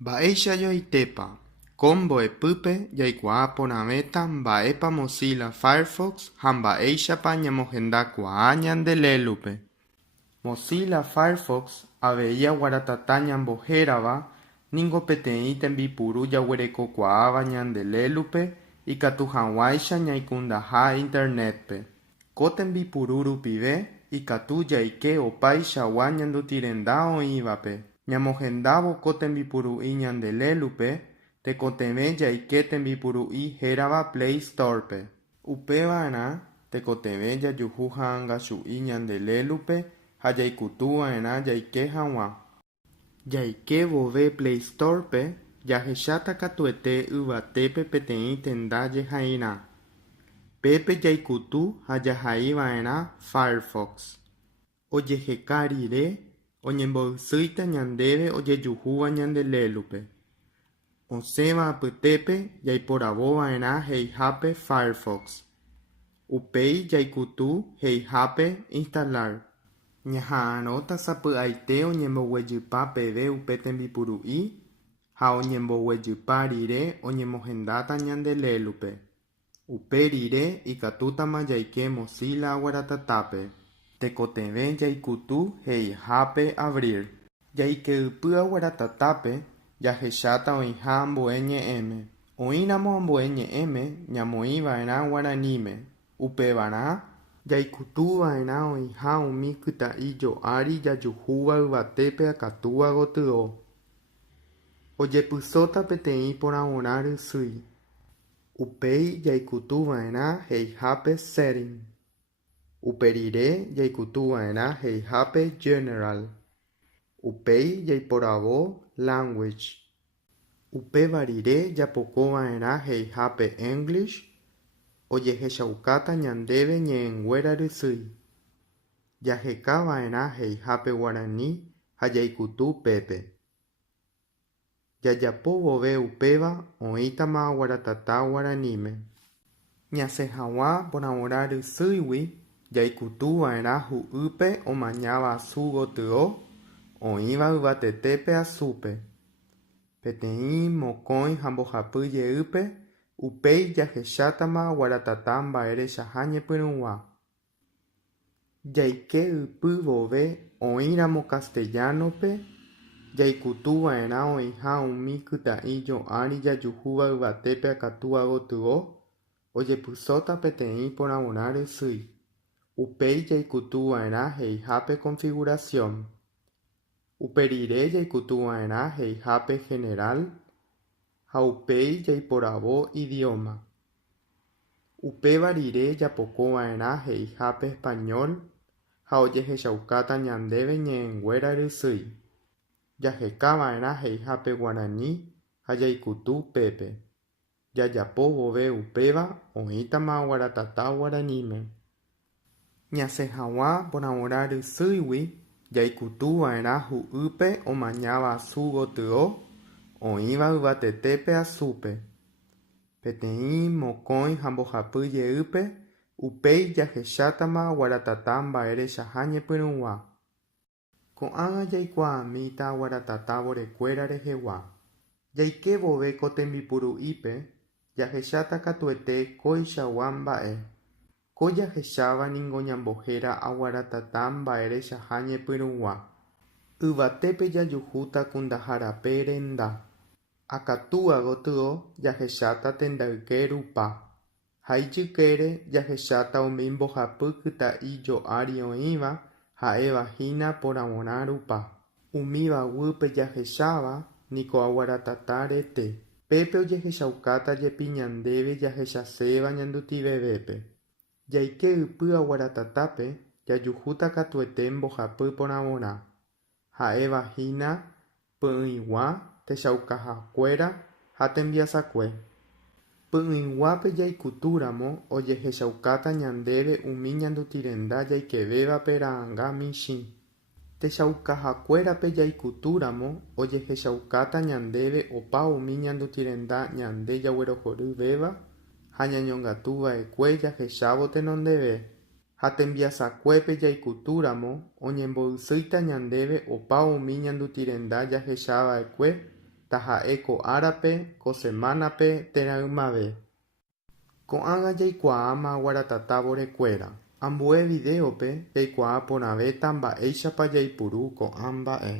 Mba'éichapa ko mbo'epýpe jaikuaa porãvéta mba'épa Mozilla Firefox ha mba'éichapa ñamohendakuaa ñande lélupe. Mozilla Firefox Avei Aguaratata ñambohérava ningo peteĩ tembipuru jaguerekokuaáva ñande lélupe ikatu hag̃uáicha ñaikundaha internetpe. Ko tembipuru rupive ikatu jaike opaichagua ñandutĩrenda oĩvape. Ñamohendávo ko tembipuru'í ñande lélupe tekotevẽ jaike tembipuru'í hérava Play Storepe. Upeva'erã tekotevẽ jajuhu ha ãngachu'i ñande lélupe ha jaikutuva'erã jaike hag̃ua. Jaike vove Play Storepe rehecháta katuete yvatépe peteĩ tenda jeha'irã. Pépe jaikutu ha jahaiva'erã Firefox. Ojeheka rire oñembo'ysýita ñandéve ojejuhúva ñande lélupe. Osẽva apytépe jaiporavova'erã rehechápe Firefox. Upéi jaikutu rehechápe instalar. Ñaha'ãrõ tasapy'aite oñemboguejýpa peve upe tembipuru'í ha oñemboguejýpa rire oñemohendáta ñande lélupe. Upe rire ikatútama jaike Mozilla Aguaratatápe. Tekotevẽ jaikutu rehechápe abrir. Jaikeypy Aguaratatápe rehecháta oĩha ambue ñe'ẽme. Oĩramo ambue ñe'ẽme ñamoĩva'erã guaraníme. Upevarã jaikutuva'erã oĩha umi kyta'i jo'ári jajuhúva yvatépe akatúva gotyo. Ojepysóta peteĩ porãvora rysýi. Upéi jaikutuva'erã rehechápe Setting. Upe rire jaikutuva'erã rehechápe General. Upéi jaiporavo Language. Upéva rire japokova'erã rehechápe English. Ojehechaukáta ñandéve ñe'ẽnguéra rysýi. Jahekava'erã rehechápe Guarani ha jaikutu pépe. Jajapo vove upéva oĩtama Aguaratata Guaraníme. Ñasẽ hag̃ua porãvora rysýigui jaikutuva'erã hu'ýpe omañáva asu gotyo oĩva yvatetépe asúpe. Peteĩ mokõi ha mbohapy jeýpe upéi jahechátama Aguaratata mba'érechaha ñepyrũgua. Jaike ypy vove oĩramo Castellanope jaikutuva'erã oĩha umi kyta'i jo'ári jajuhúva yvatépe akatúva gotyo ojepysóta peteĩ porãvora rysýi. Upéi jaikutuva'erã rehechápe Configuración. Upe rire jaikutuva'erã rehechápe General ha upéi jaiporavo Idioma. Upéva rire japokova'erã rehechápe Español ha ojehechaukáta ñandéve ñe'ẽnguéra rysýi. Jahekava'erã rehechápe Guarani ha jaikutu pépe. Jajapo vove upéva oĩtama Aguaratata Guaraníme. Ñasẽ hag̃ua porãvora rysýigui jaikutuva'erã hu'ýpe omañáva asu gotyo oĩva yvatetépe asúpe. Peteĩ mokõi ha mbohapy jeýpe upéi jahechátama Aguaratata mba'érechaha ñepyrũgua. Ko'ág̃a jaikuaamíta Aguaratata vorekuéra rehegua. Jaike vove ko tembipuru'ípe jahecháta katuete koichagua mba'e. Ko jahecháva ningo ñambohéra Aguaratata mba'érechaha ñepyrũgua. Yvatépe jajuhúta kundaharape renda. Akatúva gotyo jahecháta tendayke rupa. Ha ijykére jahecháta umi mbohapy kyta'i jo'ári oĩva ha'evahína porãvora rupa. Umi vaguýpe jahecháva niko Aguaratata rete. Pépe ojehechaukáta jepi ñandéve jahechaséva ñanduti-vevépe. Jaike ypy Aguaratatápe jajuhúta katuete mbohapy porãvora. Ha'evahína py'ỹig̃ua, techaukahakuéra ha tembiasakue. Py'ỹiguápe jaikutúramo ojehechaukáta ñandéve umi ñandutĩrenda jaikevévape ra'ãnga michĩ. Techaukahakuérape jaikutúramo ojehechaukáta ñandéve opa umi ñandutĩrenda ñande jaguerohoryvéva ha ñañongatuva'ekue jahechávo tenondeve. Ha tembiasakuépe jaikutúramo oñembo'ysýita ñandéve opa umi ñandutĩrenda jahechava'ekue taha'e ko árape, ko semánape térãymave. Ko'ág̃a jaikuaáma Aguaratata vorekuéra. Ambue videópe jaikuaa porãvéta mba'éichapa jaipuru ko'ã mba'e.